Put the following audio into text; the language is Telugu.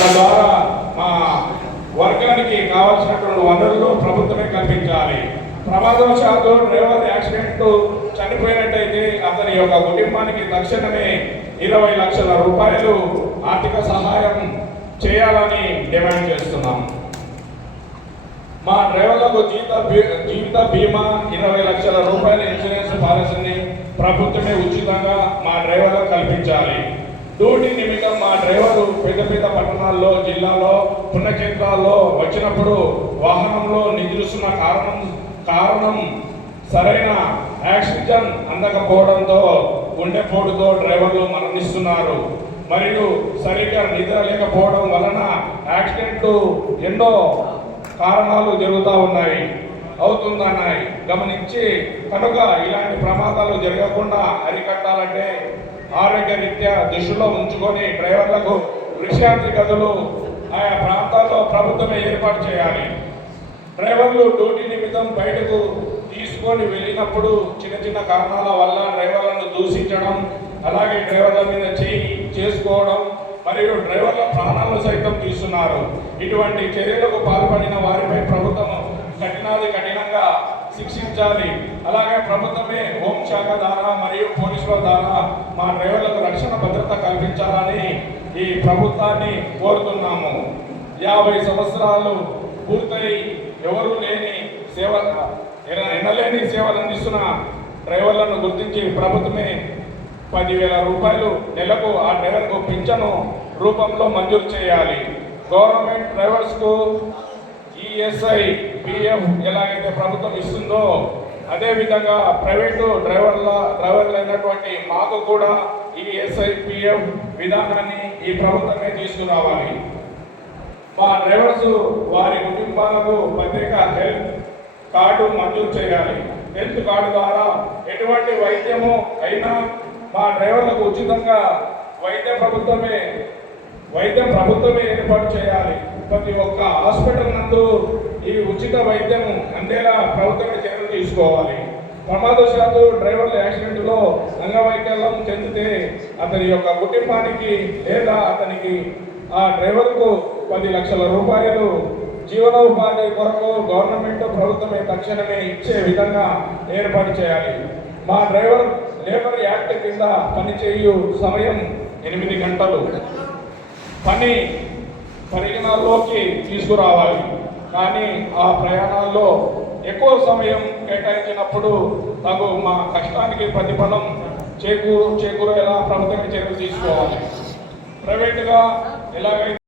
తద్వారా మా వర్గానికి కావాల్సినటువంటి వనరులు ప్రభుత్వమే కల్పించాలి. ప్రమాదవశాత్తు డ్రైవర్ యాక్సిడెంట్ చనిపోయినట్టయితే అతని యొక్క కుటుంబానికి తక్షణమే 20 లక్షల రూపాయలు ఆర్థిక సహాయం చేయాలని డిమాండ్ చేస్తున్నాం. మా డ్రైవర్లకు జీవిత బీమా 20 లక్షల రూపాయల ఇన్సూరెన్స్ పాలసీని ప్రభుత్వమే ఉచితంగా మా డ్రైవర్లకు కల్పించాలి. డ్యూటీ నిమిత్తం మా డ్రైవర్లు పెద్ద పట్టణాల్లో, జిల్లాలో, పుణ్యక్షేత్రాల్లో వచ్చినప్పుడు వాహనంలో నిద్రిస్తున్న కారణం సరైన ఆక్సిజన్ అందకపోవడంతో గుండెపోటుతో డ్రైవర్లు మరణిస్తున్నారు. మరియు సరిగ్గా నిద్ర లేకపోవడం వలన యాక్సిడెంట్లు ఎన్నో కారణాలు అవుతున్నాయి గమనించి కనుక ఇలాంటి ప్రమాదాలు జరగకుండా అరికట్టాలంటే ఆరోగ్యరీత్యా దృష్టిలో ఉంచుకొని డ్రైవర్లకు విశ్రాంతి గదులు ఆయా ప్రాంతాల్లో ప్రభుత్వమే ఏర్పాటు చేయాలి. డ్రైవర్లు డ్యూటీ నిమిత్తం బయటకు తీసుకొని వెళ్ళినప్పుడు చిన్న కారణాల వల్ల డ్రైవర్లను దూషించడం, అలాగే డ్రైవర్ల మీద చేసుకోవడం మరియు డ్రైవర్ల ప్రాణాలను సైతం తీస్తున్నారు. ఇటువంటి చర్యలకు పాల్పడిన వారిపై ప్రభుత్వం కఠినంగా శిక్షించాలి. అలాగే ప్రభుత్వమే హోంశాఖ ద్వారా మరియు పోలీసుల ద్వారా మా డ్రైవర్లకు రక్షణ భద్రత కల్పించాలని ఈ ప్రభుత్వాన్ని కోరుతున్నాము. 50 సంవత్సరాలు పూర్తయి ఎవరూ లేని ఎనలేని సేవలు అందిస్తున్న డ్రైవర్లను గుర్తించి ప్రభుత్వమే 10,000 రూపాయలు నెలకు ఆ డ్రైవర్కు పింఛను రూపంలో మంజూరు చేయాలి. గవర్నమెంట్ డ్రైవర్స్కు ఈఎస్ఐ, పిఎఫ్ ఎలాగైతే ప్రభుత్వం ఇస్తుందో అదేవిధంగా ప్రైవేటు డ్రైవర్లైనటువంటి మాకు కూడా ఈఎస్ఐ, పిఎఫ్ విధానాన్ని ఈ ప్రభుత్వమే తీసుకురావాలి. మా డ్రైవర్స్ వారి కుటుంబాలకు ప్రత్యేక హెల్త్ కార్డు మంజూరు చేయాలి. హెల్త్ కార్డు ద్వారా ఎటువంటి వైద్యము అయినా మా డ్రైవర్లకు ఉచితంగా వైద్యం ప్రభుత్వమే ఏర్పాటు చేయాలి. ప్రతి ఒక్క హాస్పిటల్ నందు ఈ ఉచిత వైద్యం అందేలా ప్రభుత్వమే చర్యలు తీసుకోవాలి. ప్రమాదవశాత్తు డ్రైవర్ల యాక్సిడెంట్లో అంగవైకల్యం చెందితే అతని యొక్క కుటుంబానికి లేదా అతనికి ఆ డ్రైవర్కు 10 లక్షల రూపాయలు జీవనోపాధి కొరకు గవర్నమెంట్ ప్రభుత్వమే తక్షణమే ఇచ్చే విధంగా ఏర్పాటు చేయాలి. మా డ్రైవర్ లేబర్ యాక్ట్ కింద పనిచేయు సమయం 8 గంటలు పని పరిగణలోకి తీసుకురావాలి. కానీ ఆ ప్రయాణాల్లో ఎక్కువ సమయం కేటాయించినప్పుడు తగు మా కష్టానికి ప్రతిఫలం చేకూరేలా ప్రభుత్వం చర్యలు తీసుకోవాలి. ప్రైవేటుగా ఎలాగైతే